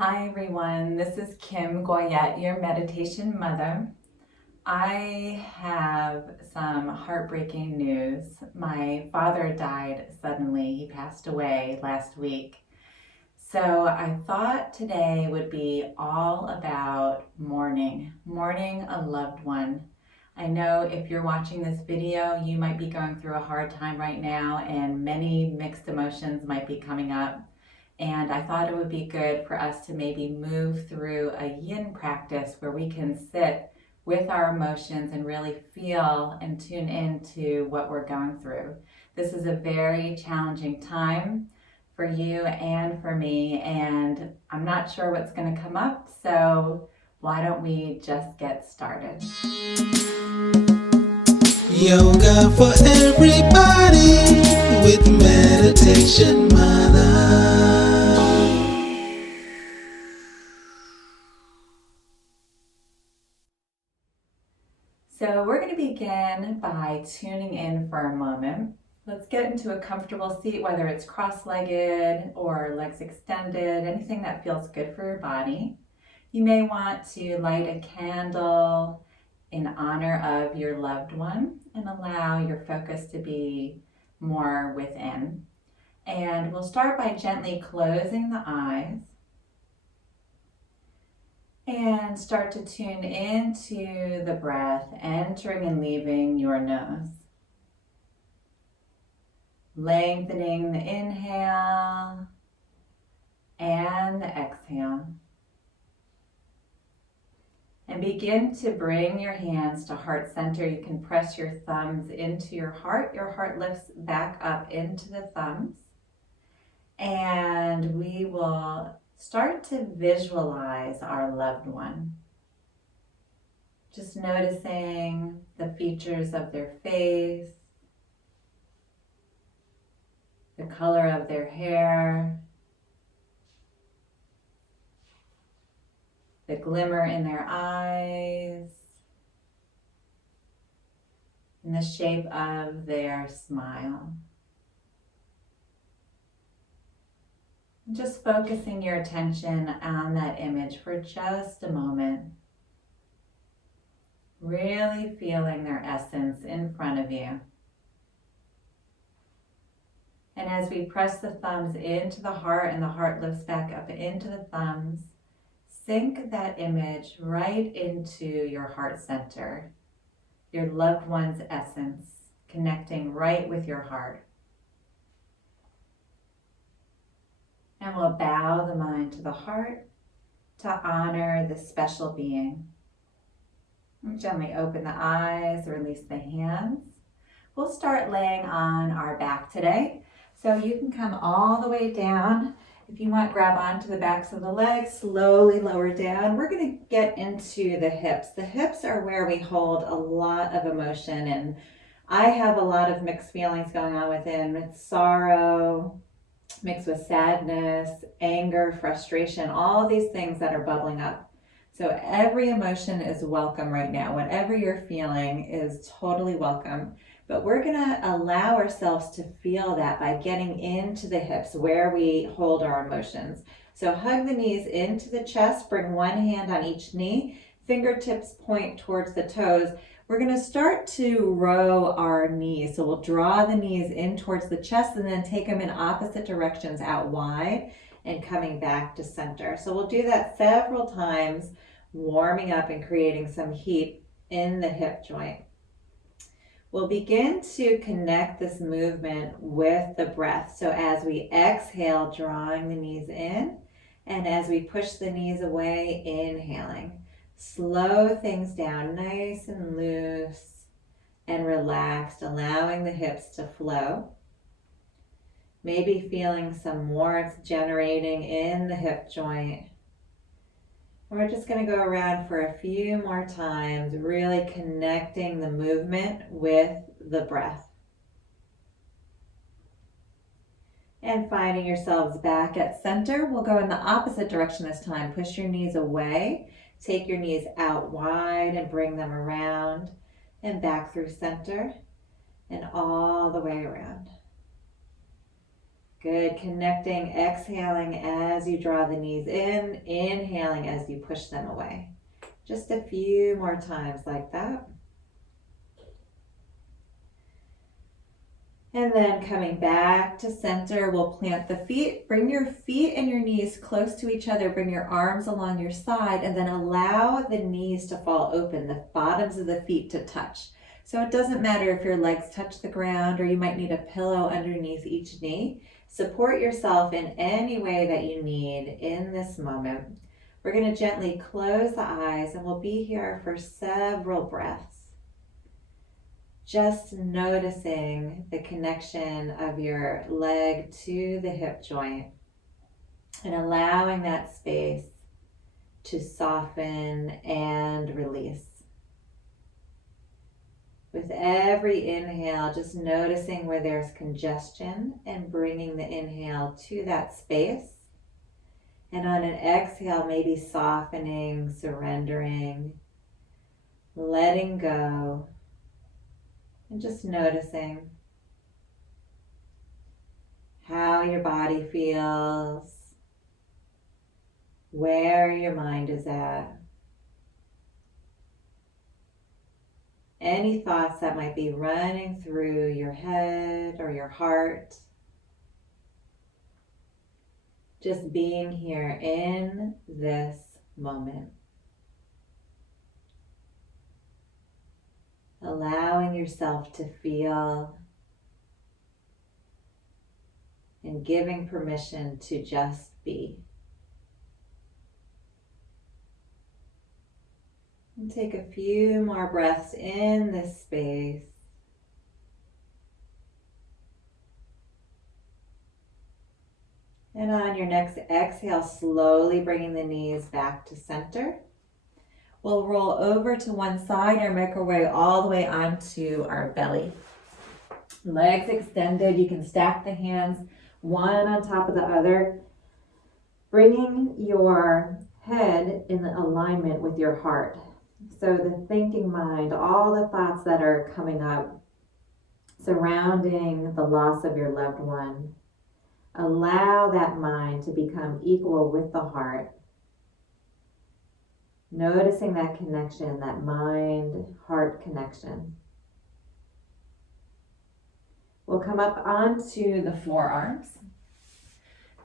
Hi everyone, this is Kim Goyette, your meditation mother. I have some heartbreaking news. My father died suddenly. He passed away last week. So I thought today would be all about mourning a loved one. I know if you're watching this video, you might be going through a hard time right now and many mixed emotions might be coming up. And I thought it would be good for us to maybe move through a yin practice where we can sit with our emotions and really feel and tune into what we're going through. This is a very challenging time for you and for me, and I'm not sure what's going to come up, so why don't we just get started? Yoga for everybody with Meditation Mutha. So we're going to begin by tuning in for a moment. Let's get into a comfortable seat, whether it's cross-legged or legs extended, anything that feels good for your body. You may want to light a candle in honor of your loved one and allow your focus to be more within. And we'll start by gently closing the eyes and start to tune into the breath entering and leaving your nose. Lengthening the inhale and the exhale. And begin to bring your hands to heart center. You can press your thumbs into your heart. Your heart lifts back up into the thumbs. And we will start to visualize our loved one. Just noticing the features of their face, the color of their hair, the glimmer in their eyes, and the shape of their smile. Just focusing your attention on that image for just a moment. Really feeling their essence in front of you. And as we press the thumbs into the heart and the heart lifts back up into the thumbs, sink that image right into your heart center, your loved one's essence, connecting right with your heart. And we'll bow the mind to the heart to honor this special being. And gently open the eyes, release the hands. We'll start laying on our back today. So you can come all the way down. If you want, grab onto the backs of the legs, slowly lower down. We're going to get into the hips. The hips are where we hold a lot of emotion, and I have a lot of mixed feelings going on within. It's sorrow, mixed with sadness, anger, frustration, all of these things that are bubbling up. So every emotion is welcome right now. Whatever you're feeling is totally welcome. But we're going to allow ourselves to feel that by getting into the hips where we hold our emotions. So hug the knees into the chest, bring one hand on each knee, fingertips point towards the toes. We're going to start to row our knees. So we'll draw the knees in towards the chest and then take them in opposite directions out wide and coming back to center. So we'll do that several times, warming up and creating some heat in the hip joint. We'll begin to connect this movement with the breath. So as we exhale, drawing the knees in, and as we push the knees away, inhaling. Slow things down, nice and loose and relaxed, allowing the hips to flow. Maybe feeling some warmth generating in the hip joint. We're just going to go around for a few more times, really connecting the movement with the breath. And finding yourselves back at center. We'll go in the opposite direction this time. Push your knees away. Take your knees out wide and bring them around and back through center and all the way around. Good. Connecting, exhaling as you draw the knees in, inhaling as you push them away. Just a few more times like that. And then coming back to center, we'll plant the feet. Bring your feet and your knees close to each other. Bring your arms along your side and then allow the knees to fall open, the bottoms of the feet to touch. So it doesn't matter if your legs touch the ground or you might need a pillow underneath each knee. Support yourself in any way that you need in this moment. We're going to gently close the eyes and we'll be here for several breaths. Just noticing the connection of your leg to the hip joint and allowing that space to soften and release. With every inhale, just noticing where there's congestion and bringing the inhale to that space. And on an exhale, maybe softening, surrendering, letting go. And just noticing how your body feels, where your mind is at, any thoughts that might be running through your head or your heart. Just being here in this moment. Allowing yourself to feel and giving permission to just be. And take a few more breaths in this space. And on your next exhale, slowly bringing the knees back to center. We'll roll over to one side and make our way all the way onto our belly. Legs extended. You can stack the hands one on top of the other, bringing your head in alignment with your heart. So the thinking mind, all the thoughts that are coming up surrounding the loss of your loved one, allow that mind to become equal with the heart. Noticing that connection, that mind-heart connection. We'll come up onto the forearms.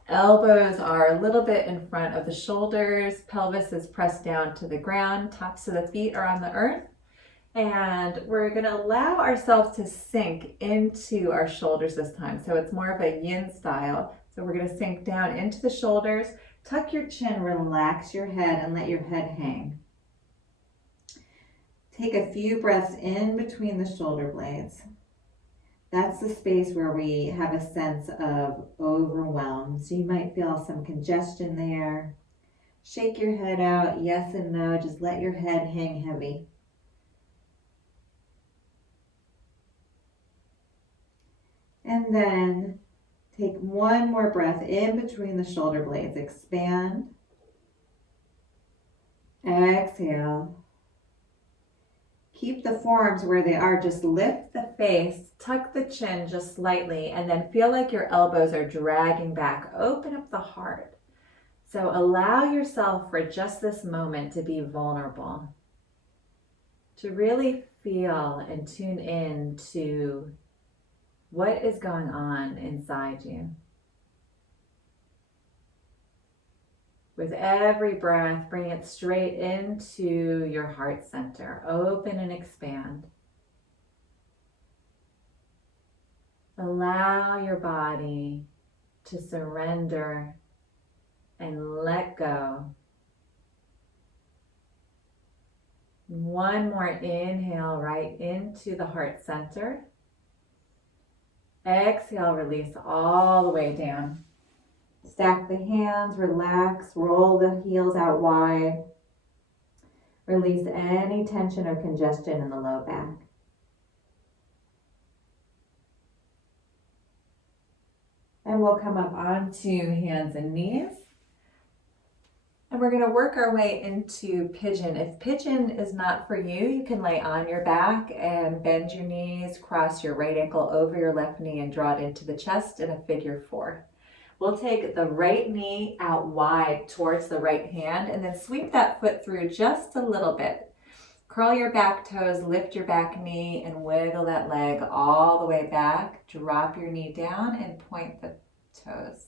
Elbows are a little bit in front of the shoulders. Pelvis is pressed down to the ground. Tops of the feet are on the earth. And we're going to allow ourselves to sink into our shoulders this time. So it's more of a yin style. So we're going to sink down into the shoulders. Tuck your chin, relax your head, and let your head hang. Take a few breaths in between the shoulder blades. That's the space where we have a sense of overwhelm. So you might feel some congestion there. Shake your head out, yes and no. Just let your head hang heavy. And then take one more breath in between the shoulder blades. Expand. Exhale. Keep the forearms where they are. Just lift the face, tuck the chin just slightly, and then feel like your elbows are dragging back. Open up the heart. So allow yourself for just this moment to be vulnerable, to really feel and tune in to what is going on inside you. With every breath, bring it straight into your heart center. Open and expand. Allow your body to surrender and let go. One more inhale right into the heart center. Exhale, release all the way down. Stack the hands, relax, roll the heels out wide. Release any tension or congestion in the low back. And we'll come up onto hands and knees. And we're going to work our way into pigeon. If pigeon is not for you, you can lay on your back and bend your knees, cross your right ankle over your left knee and draw it into the chest in a figure 4. We'll take the right knee out wide towards the right hand and then sweep that foot through just a little bit. Curl your back toes, lift your back knee and wiggle that leg all the way back. Drop your knee down and point the toes.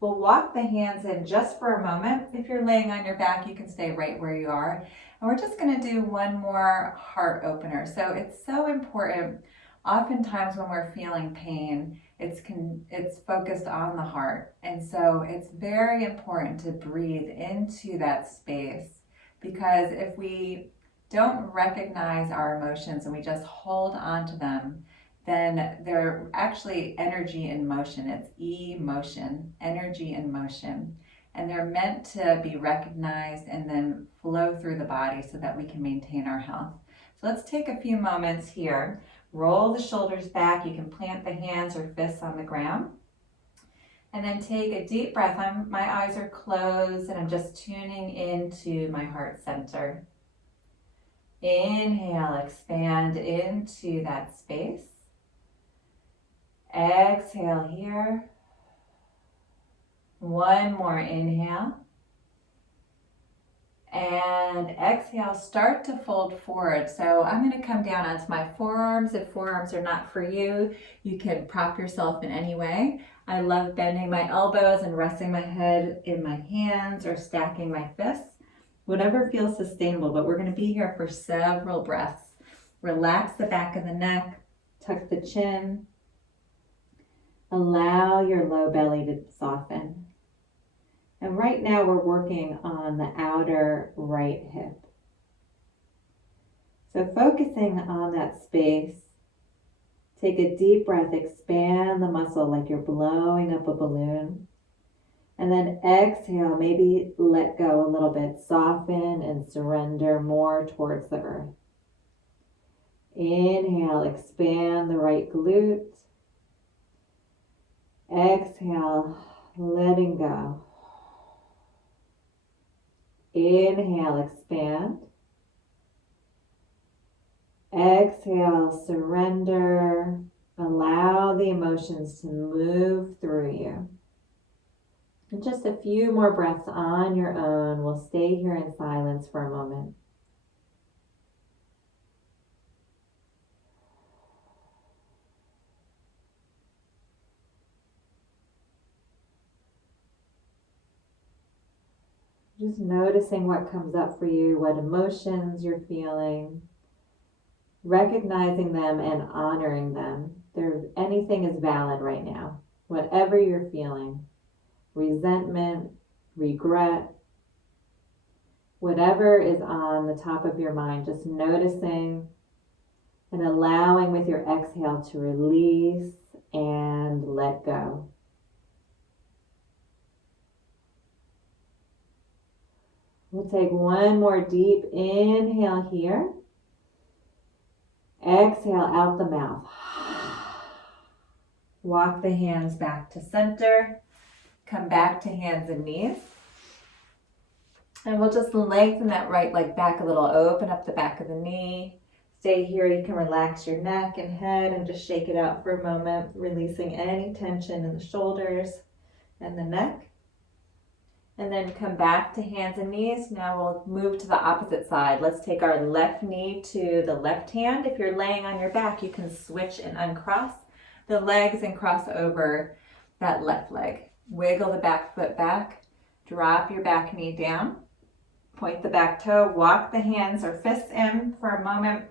We'll walk the hands in just for a moment. If you're laying on your back, you can stay right where you are. And we're just going to do one more heart opener. So it's so important. Oftentimes when we're feeling pain, it's focused on the heart. And so it's very important to breathe into that space, because if we don't recognize our emotions and we just hold on to them, then they're actually energy in motion. It's emotion, energy in motion. And they're meant to be recognized and then flow through the body so that we can maintain our health. So let's take a few moments here. Roll the shoulders back. You can plant the hands or fists on the ground. And then take a deep breath. My eyes are closed and I'm just tuning into my heart center. Inhale, expand into that space. Exhale here. One more inhale. And exhale, start to fold forward. So I'm going to come down onto my forearms. If forearms are not for you, you can prop yourself in any way. I love bending my elbows and resting my head in my hands or stacking my fists. Whatever feels sustainable, but we're going to be here for several breaths. Relax the back of the neck, tuck the chin. Allow your low belly to soften. And right now we're working on the outer right hip. So focusing on that space, take a deep breath, expand the muscle like you're blowing up a balloon. And then exhale, maybe let go a little bit, soften and surrender more towards the earth. Inhale, expand the right glute. Exhale, letting go. Inhale, expand. Exhale, surrender. Allow the emotions to move through you. And just a few more breaths on your own. We'll stay here in silence for a moment. Just noticing what comes up for you, what emotions you're feeling, recognizing them and honoring them. Anything is valid right now. Whatever you're feeling, resentment, regret, whatever is on the top of your mind, just noticing and allowing with your exhale to release and let go. We'll take one more deep inhale here. Exhale out the mouth. Walk the hands back to center. Come back to hands and knees. And we'll just lengthen that right leg back a little. Open up the back of the knee. Stay here. You can relax your neck and head and just shake it out for a moment, releasing any tension in the shoulders and the neck. And then come back to hands and knees. Now we'll move to the opposite side. Let's take our left knee to the left hand. If you're laying on your back, you can switch and uncross the legs and cross over that left leg. Wiggle the back foot back. Drop your back knee down. Point the back toe. Walk the hands or fists in for a moment.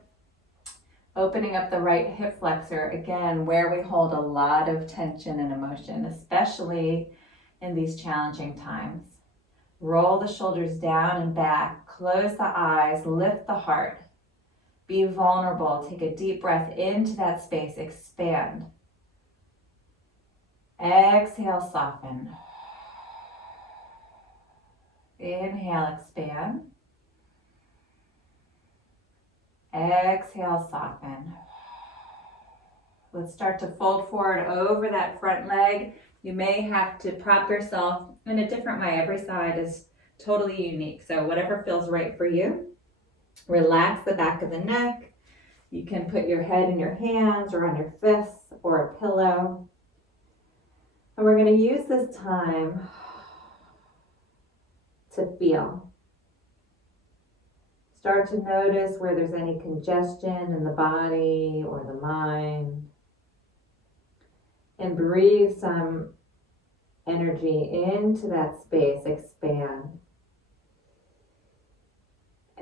Opening up the right hip flexor, again, where we hold a lot of tension and emotion, especially in these challenging times. Roll the shoulders down and back. Close the eyes. Lift the heart. Be vulnerable. Take a deep breath into that space. Expand. Exhale, soften. Inhale, expand. Exhale, soften. Let's start to fold forward over that front leg. You may have to prop yourself in a different way. Every side is totally unique. So whatever feels right for you. Relax the back of the neck. You can put your head in your hands or on your fists or a pillow. And we're going to use this time to feel. Start to notice where there's any congestion in the body or the mind. And breathe some energy into that space. Expand.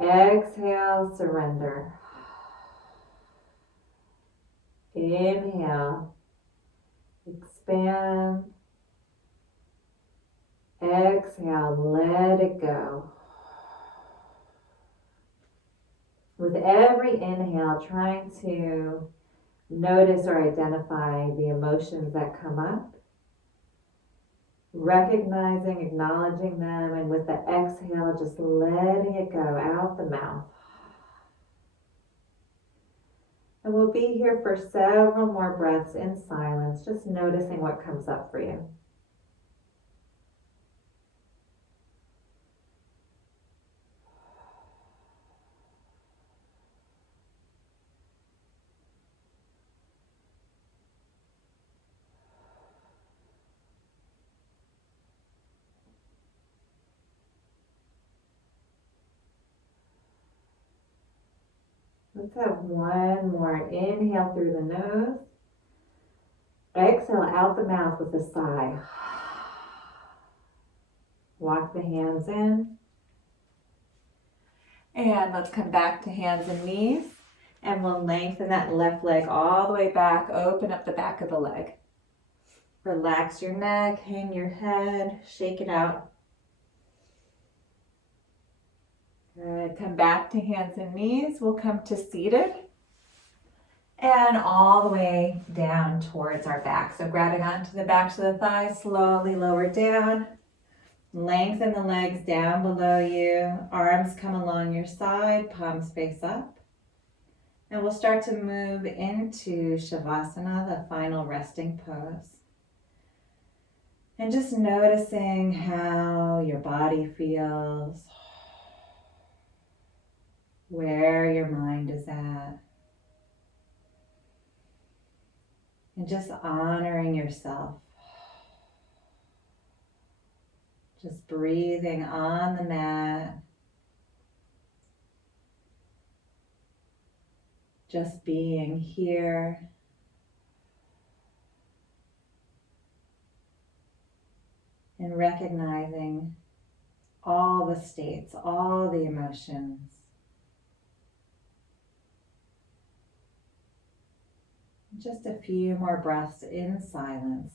Exhale, surrender. Inhale, expand. Exhale, let it go. With every inhale, trying to notice or identify the emotions that come up. Recognizing, acknowledging them, and with the exhale, just letting it go out the mouth. And we'll be here for several more breaths in silence, just noticing what comes up for you. Let's have one more. Inhale through the nose. Exhale out the mouth with a sigh. Walk the hands in. And let's come back to hands and knees. And we'll lengthen that left leg all the way back. Open up the back of the leg. Relax your neck, hang your head, shake it out. Good. Come back to hands and knees. We'll come to seated. And all the way down towards our back. So grabbing onto the backs of the thighs, slowly lower down. Lengthen the legs down below you. Arms come along your side, palms face up. And we'll start to move into Shavasana, the final resting pose. And just noticing how your body feels, where your mind is at. And just honoring yourself. Just breathing on the mat. Just being here. And recognizing all the states, all the emotions. Just a few more breaths in silence.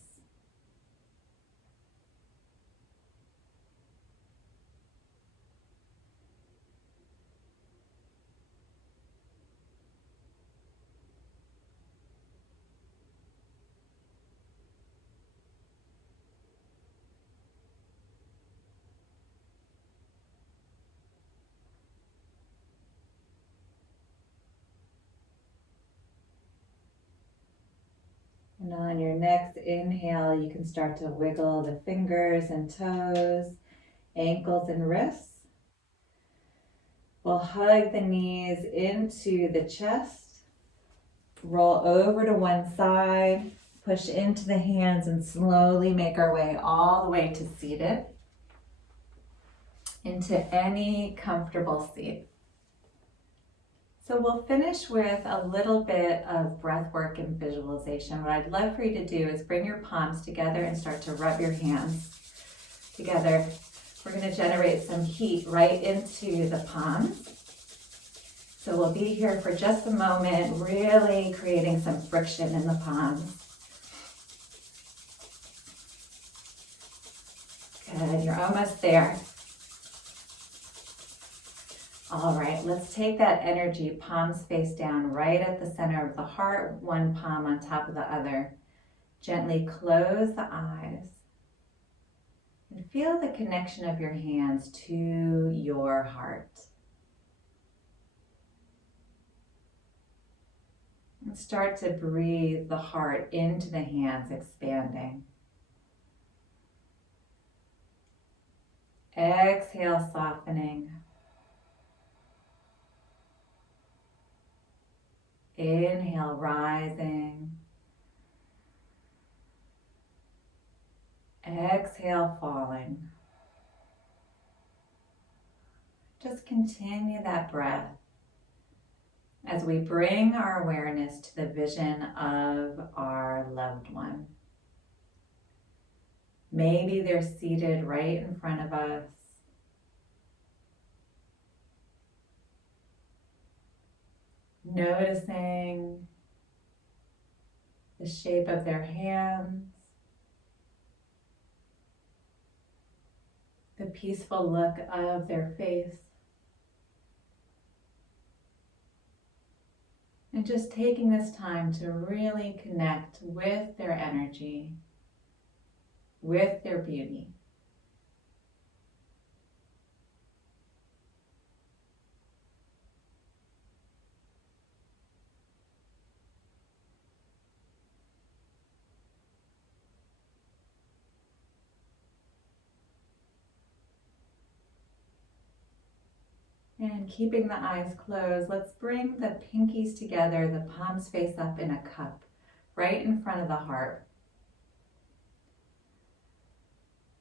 And on your next inhale, you can start to wiggle the fingers and toes, ankles and wrists. We'll hug the knees into the chest, roll over to one side, push into the hands and slowly make our way all the way to seated, into any comfortable seat. So we'll finish with a little bit of breath work and visualization. What I'd love for you to do is bring your palms together and start to rub your hands together. We're going to generate some heat right into the palms. So we'll be here for just a moment, really creating some friction in the palms. Good, you're almost there. All right, let's take that energy, palms face down, right at the center of the heart, one palm on top of the other. Gently close the eyes and feel the connection of your hands to your heart. And start to breathe the heart into the hands, expanding. Exhale, softening. Inhale, rising. Exhale, falling. Just continue that breath as we bring our awareness to the vision of our loved one. Maybe they're seated right in front of us. Noticing the shape of their hands, the peaceful look of their face, and just taking this time to really connect with their energy, with their beauty. And keeping the eyes closed, let's bring the pinkies together, the palms face up in a cup, right in front of the heart.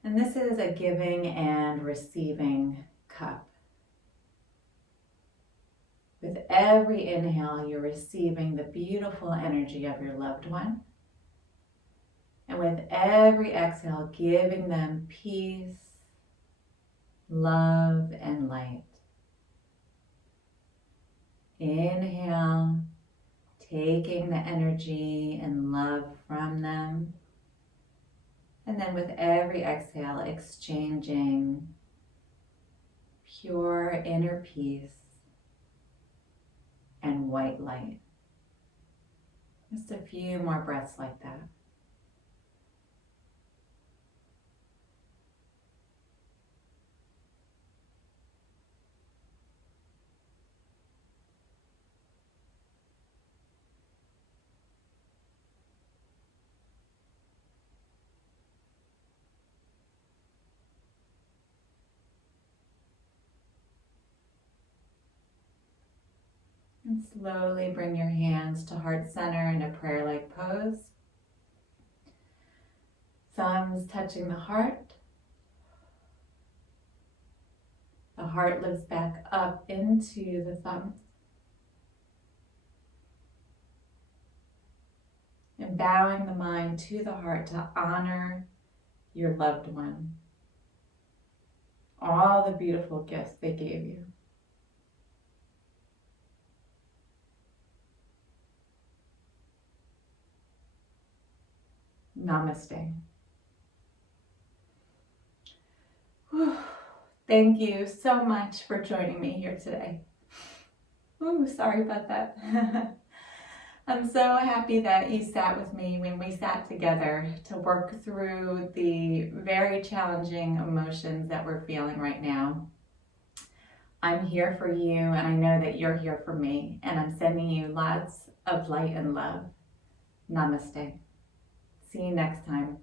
And this is a giving and receiving cup. With every inhale, you're receiving the beautiful energy of your loved one. And with every exhale, giving them peace, love, and light. Inhale, taking the energy and love from them. And then with every exhale, exchanging pure inner peace and white light. Just a few more breaths like that. And slowly bring your hands to heart center in a prayer-like pose. Thumbs touching the heart. The heart lifts back up into the thumbs. And bowing the mind to the heart to honor your loved one. All the beautiful gifts they gave you. Namaste. Whew. Thank you so much for joining me here today. Ooh, sorry about that. I'm so happy that you sat with me when we sat together to work through the very challenging emotions that we're feeling right now. I'm here for you, and I know that you're here for me, and I'm sending you lots of light and love. Namaste. See you next time.